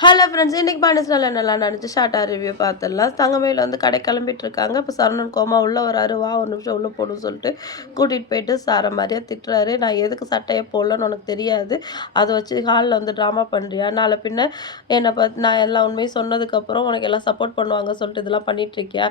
Hello friends, இன்னைக்கு பாண்டிஸ்னால என்னெல்லாம் நடந்துச்சு ஷார்ட்டாக ரிவ்யூ பார்த்துடலாம். தங்கமயில் வந்து கடை கிளம்பிட்டு இருக்காங்க. இப்போ சரவணன் கோமா உள்ளே வராரு. வா ஒரு நிமிஷம் உள்ளே போகணும்னு சொல்லிட்டு கூட்டிகிட்டு போயிட்டு சாரை மாதிரியே திட்டுறாரு. நான் எதுக்கு சட்டையை போடலன்னு உனக்கு தெரியாது, அதை வச்சு ஹாலில் வந்து ட்ராமா பண்ணுறியா, நாளை பின்ன என்னை பார்த்து நான் எல்லா உண்மையும் சொன்னதுக்கப்புறம் உனக்கு எல்லாம் சப்போர்ட் பண்ணுவாங்க சொல்லிட்டு இதெல்லாம் பண்ணிகிட்ருக்கியா,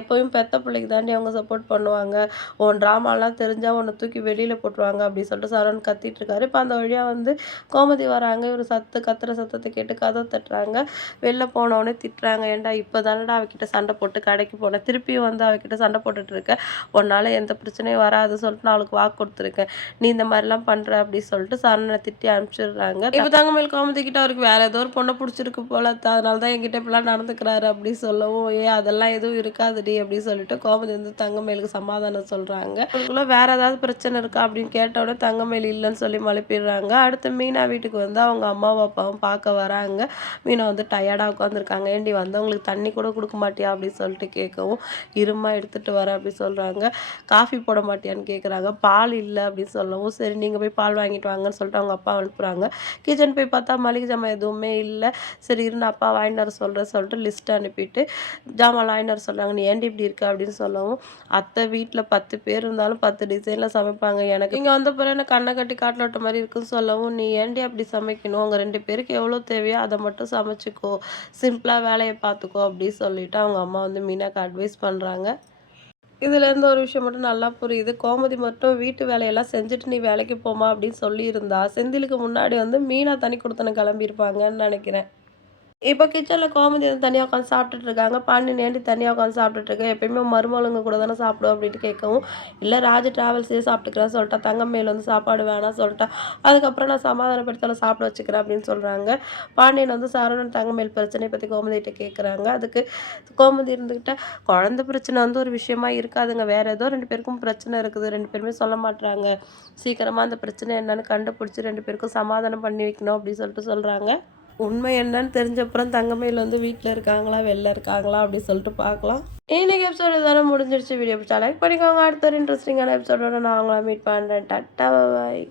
எப்போயும் பெத்த பிள்ளைக்கு தாண்டி அவங்க சப்போர்ட் பண்ணுவாங்க, உன் ட்ராமாலாம் தெரிஞ்சால் உன்னை தூக்கி வெளியில் போட்டுருவாங்க அப்படின்னு சொல்லிட்டு சரவணன் கத்திட்டு இருக்காரு. இப்போ அந்த வழியாக வந்து கோமதி வராங்க. ஒரு கத்துற சத்தத்தை கேட்டு கதை தட்டுறாங்க. வெளில போனோடனே திட்டுறாங்க. ஏன்டா இப்போ தானடா அவகிட்ட சண்டை போட்டு கடைக்கு போனேன், திருப்பியும் வந்து அவகிட்ட சண்டை போட்டுட்டு இருக்க, உன்னால் எந்த பிரச்சனையும் வராது சொல்லிட்டு நான் அவளுக்கு வாக்கு கொடுத்துருக்கேன், நீ இந்த மாதிரிலாம் பண்ணுற அப்படின்னு சொல்லிட்டு சரணை திட்டி அனுப்பிச்சிடுறாங்க. இப்போ தங்கமயில் கோமதி கிட்ட அவருக்கு வேற ஏதோ ஒரு பொண்ணை பிடிச்சிருக்கு போல, அதனால தான் என்கிட்ட இப்படிலாம் நடந்துக்கிறாரு அப்படி சொல்லவும், அதெல்லாம் எதுவும் இருக்காதுடி அப்படின்னு சொல்லிட்டு கோமதி வந்து தங்கமயிலுக்கு சமாதானம் சொல்கிறாங்க. அவங்களுக்குள்ள வேற ஏதாவது பிரச்சனை இருக்கா அப்படின்னு கேட்டவுடனே தங்கமயில் இல்லைன்னு சொல்லி மழுப்பிடுறாங்க. அடுத்து மீனா வீட்டுக்கு வந்து அவங்க அம்மாவும் அப்பாவும் பார்க்க வராங்க. மீனா வந்து டயர்டாக உட்காந்துருக்காங்க. ஏண்டி வந்தவங்களுக்கு தண்ணி கூட கொடுக்க மாட்டியா அப்படின்னு சொல்லிட்டு கேட்கவும், இருமா எடுத்துகிட்டு வரேன் அப்படி சொல்கிறாங்க. காஃபி போட மாட்டியான்னு கேட்குறாங்க. பால் இல்லை அப்படின்னு சொல்லவும், சரி நீங்கள் போய் பால் வாங்கிட்டு வாங்கன்னு சொல்லிட்டு அவங்க அப்பா அனுப்புகிறாங்க. கிச்சன் போய் பார்த்தா மளிகை ஜாமான் எதுவுமே இல்லை. சரி இருந்து அப்பா வாங்கிட்டு வர சொல்கிறேன் சொல்லிட்டு லிஸ்ட் அனுப்பிட்டு ஜாமான் வாங்கிட்டு வர சொல்கிறாங்க. நீ ஏண்டி இப்படி இருக்க அப்படின்னு சொல்லவும், அத்தை வீட்டில் 10 பேர் இருந்தாலும் 10 டிசைனில் சமைப்பாங்க, எனக்கு இங்கே வந்த பிறகு என்ன கண்ணை கட்டி காட்டில் விட்ட மாதிரி இருக்குன்னு சொல்லவும், நீ ஏண்டி அப்படி சமைக்கணும், உங்கள் 2 பேருக்கு எவ்வளோ தேவையோ அதை மட்டும் சமைச்சிக்கோ, சிம்பிளாக வேலையை பார்த்துக்கோ அப்படின்னு சொல்லிட்டு அவங்க அம்மா வந்து மீனாக்கு அட்வைஸ் பண்ணுறாங்க. இதுலேருந்து ஒரு விஷயம் மட்டும் நல்லா புரியுது. கோமதி மட்டும் வீட்டு வேலையெல்லாம் செஞ்சுட்டு நீ வேலைக்கு போமா அப்படின்னு சொல்லியிருந்தா செந்திலுக்கு முன்னாடி வந்து மீனா தனி கொடுத்தன கிளம்பியிருப்பாங்கன்னு நினைக்கிறேன். இப்போ கிச்சனில் கோமதி வந்து தனியாக உட்காந்து சாப்பிட்டுட்டு இருக்காங்க. பாண்டியன் ஏண்டி தனியாக உட்காந்து சாப்பிட்டுட்டு இருக்கேன், எப்பயுமே மருமகளுங்க கூட தானே சாப்பிடுவோம் அப்படின்ட்டு கேட்கவும், இல்லை ராஜு ட்ராவல்ஸே சாப்பிட்டுக்கிறேன் சொல்லிட்டா, தங்கமயில் வந்து சாப்பாடு வேணாம் சொல்லிட்டா, அதுக்கப்புறம் நான் சமாதானப்படுத்தல சாப்பிட வச்சுக்கிறேன் அப்படின்னு சொல்கிறாங்க. பாண்டியன் வந்து சரவணன் தங்கமயில் பிரச்சனையை பற்றி கோமதிகிட்ட கேட்குறாங்க. அதுக்கு கோமதி இருந்துக்கிட்ட, குழந்தை பிரச்சனை வந்து ஒரு விஷயமா இருக்காதுங்க, வேறு ஏதோ 2 பேருக்கும் பிரச்சனை இருக்குது, 2 பேருமே சொல்ல மாட்டுறாங்க, சீக்கிரமாக அந்த பிரச்சனை என்னன்னு கண்டுபிடிச்சி 2 பேருக்கும் சமாதானம் பண்ணி வைக்கணும் அப்படின்னு சொல்லிட்டு சொல்கிறாங்க. உண்மை என்னன்னு தெரிஞ்சப்புறம் தங்கமயில் வந்து வீட்டில் இருக்காங்களா வெளில இருக்காங்களா அப்படி சொல்லிட்டு பார்க்கலாம். இன்னைக்கு எபிசோடு தானே முடிஞ்சிருச்சு. வீடியோ பிடிச்சா லைக் பண்ணிக்கோங்க. அடுத்த ஒரு இன்ட்ரெஸ்டிங்கான எபிசோடோட நான் அவங்கள மீட் பண்ணுறேன். டாட்டா பாய்.